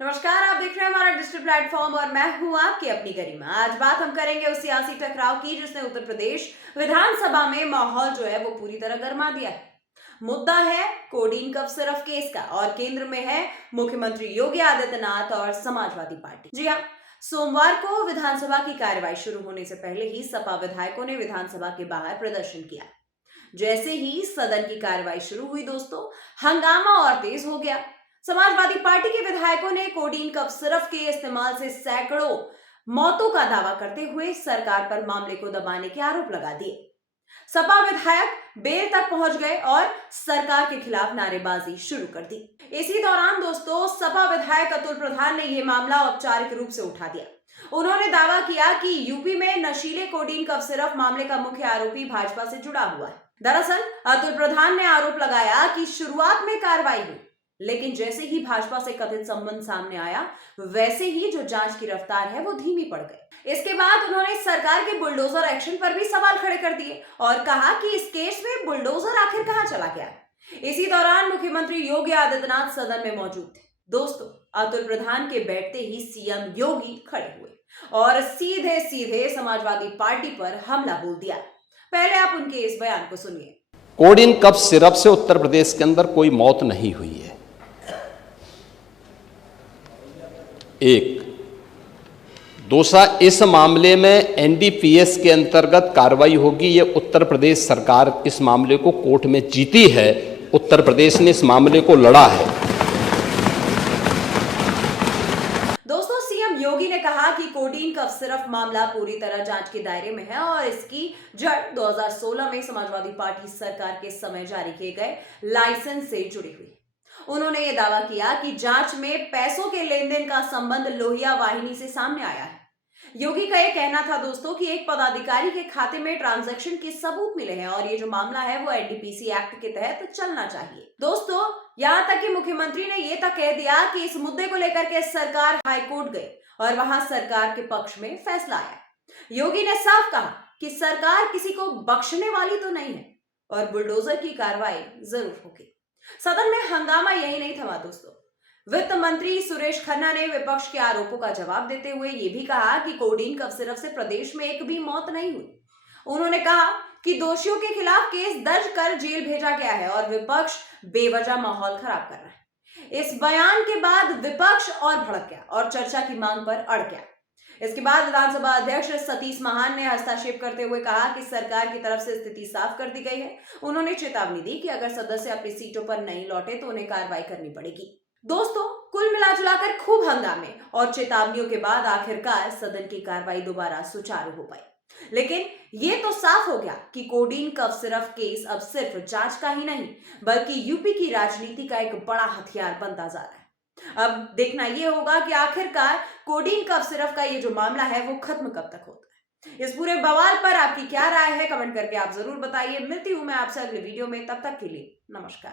नमस्कार, आप देख रहे हैं हमारा डिजिटल प्लेटफॉर्म और मैं हूं आपकी अपनी गरिमा। आज बात हम करेंगे उस सियासी टकराव की जिसने उत्तर प्रदेश विधानसभा में माहौल जो है वो पूरी तरह गर्मा दिया है। मुद्दा है कोडीन कफ सिर्फ केस का और केंद्र में है मुख्यमंत्री योगी आदित्यनाथ और समाजवादी पार्टी। जी हाँ, सोमवार को विधानसभा की कार्यवाही शुरू होने से पहले ही सपा विधायकों ने विधानसभा के बाहर प्रदर्शन किया। जैसे ही सदन की कार्यवाही शुरू हुई दोस्तों, हंगामा और तेज हो गया। समाजवादी पार्टी के विधायकों ने कोडीन कफ सिरफ के इस्तेमाल से सैकड़ों मौतों का दावा करते हुए सरकार पर मामले को दबाने के आरोप लगा दिए। सपा विधायक बेल तक पहुंच गए और सरकार के खिलाफ नारेबाजी शुरू कर दी। इसी दौरान दोस्तों, सपा विधायक अतुल प्रधान ने यह मामला औपचारिक रूप से उठा दिया। उन्होंने दावा किया कि यूपी में नशीले कोडीन कफ सिरफ मामले का मुख्य आरोपी भाजपा से जुड़ा हुआ है। दरअसल अतुल प्रधान ने आरोप लगाया कि शुरुआत में कार्रवाई हुई, लेकिन जैसे ही भाजपा से कथित संबंध सामने आया, वैसे ही जो जांच की रफ्तार है वो धीमी पड़ गई। इसके बाद उन्होंने सरकार के बुलडोजर एक्शन पर भी सवाल खड़े कर दिए और कहा कि इस केस में बुलडोजर आखिर कहां चला गया। इसी दौरान मुख्यमंत्री योगी आदित्यनाथ सदन में मौजूद थे। दोस्तों, अतुल प्रधान के बैठते ही सीएम योगी खड़े हुए और सीधे सीधे समाजवादी पार्टी पर हमला बोल दिया। पहले आप उनके इस बयान को सुनिए। कोडिन कफ सिरप से उत्तर प्रदेश के अंदर कोई मौत नहीं हुई है। एक दूसरा, इस मामले में एनडीपीएस के अंतर्गत कार्रवाई होगी। ये उत्तर प्रदेश सरकार इस मामले को कोर्ट में जीती है। उत्तर प्रदेश ने इस मामले को लड़ा है। दोस्तों, सीएम योगी ने कहा कि कोडीन कफ सिरफ मामला पूरी तरह जांच के दायरे में है और इसकी जड़ 2016 में समाजवादी पार्टी सरकार के समय जारी किए गए लाइसेंस से जुड़ी हुई। उन्होंने यह दावा किया कि जांच में पैसों के लेन देन का संबंध लोहिया वाहिनी से सामने आया है। योगी का यह कहना था दोस्तों कि एक पदाधिकारी के खाते में ट्रांजैक्शन के सबूत मिले हैं और ये जो मामला है वो एनडीपीसी एक्ट के तहत चलना चाहिए। दोस्तों, यहां तक कि मुख्यमंत्री ने यह तक कह दिया कि इस मुद्दे को लेकर के सरकार हाईकोर्ट गई और वहां सरकार के पक्ष में फैसला आया। योगी ने साफ कहा कि सरकार किसी को बख्शने वाली तो नहीं है और बुलडोजर की कार्रवाई जरूर होगी। सदन में हंगामा यही नहीं थमा दोस्तों। वित्त मंत्री सुरेश खन्ना ने विपक्ष के आरोपों का जवाब देते हुए यह भी कहा कि कोडीन कफ सिरफ से प्रदेश में एक भी मौत नहीं हुई। उन्होंने कहा कि दोषियों के खिलाफ केस दर्ज कर जेल भेजा गया है और विपक्ष बेवजह माहौल खराब कर रहा है। इस बयान के बाद विपक्ष और भड़क गया और चर्चा की मांग पर अड़ गया। इसके बाद विधानसभा अध्यक्ष सतीश महान ने हस्तक्षेप करते हुए कहा कि सरकार की तरफ से स्थिति साफ कर दी गई है। उन्होंने चेतावनी दी कि अगर सदस्य अपनी सीटों पर नहीं लौटे तो उन्हें कार्रवाई करनी पड़ेगी। दोस्तों, कुल मिलाजुलाकर खूब हंगामे और चेतावनियों के बाद आखिरकार सदन की कार्रवाई दोबारा सुचारू हो पाई। लेकिन यह तो साफ हो गया कि कोडीन कफ सिरफ केस अब सिर्फ जांच का ही नहीं बल्कि यूपी की राजनीति का एक बड़ा हथियार बनता जा रहा है। अब देखना यह होगा कि आखिरकार कोडीन कफ सिरफ का ये जो मामला है वो खत्म कब तक होता है। इस पूरे बवाल पर आपकी क्या राय है, कमेंट करके आप जरूर बताइए। मिलती हूं मैं आपसे अगले वीडियो में, तब तक के लिए नमस्कार।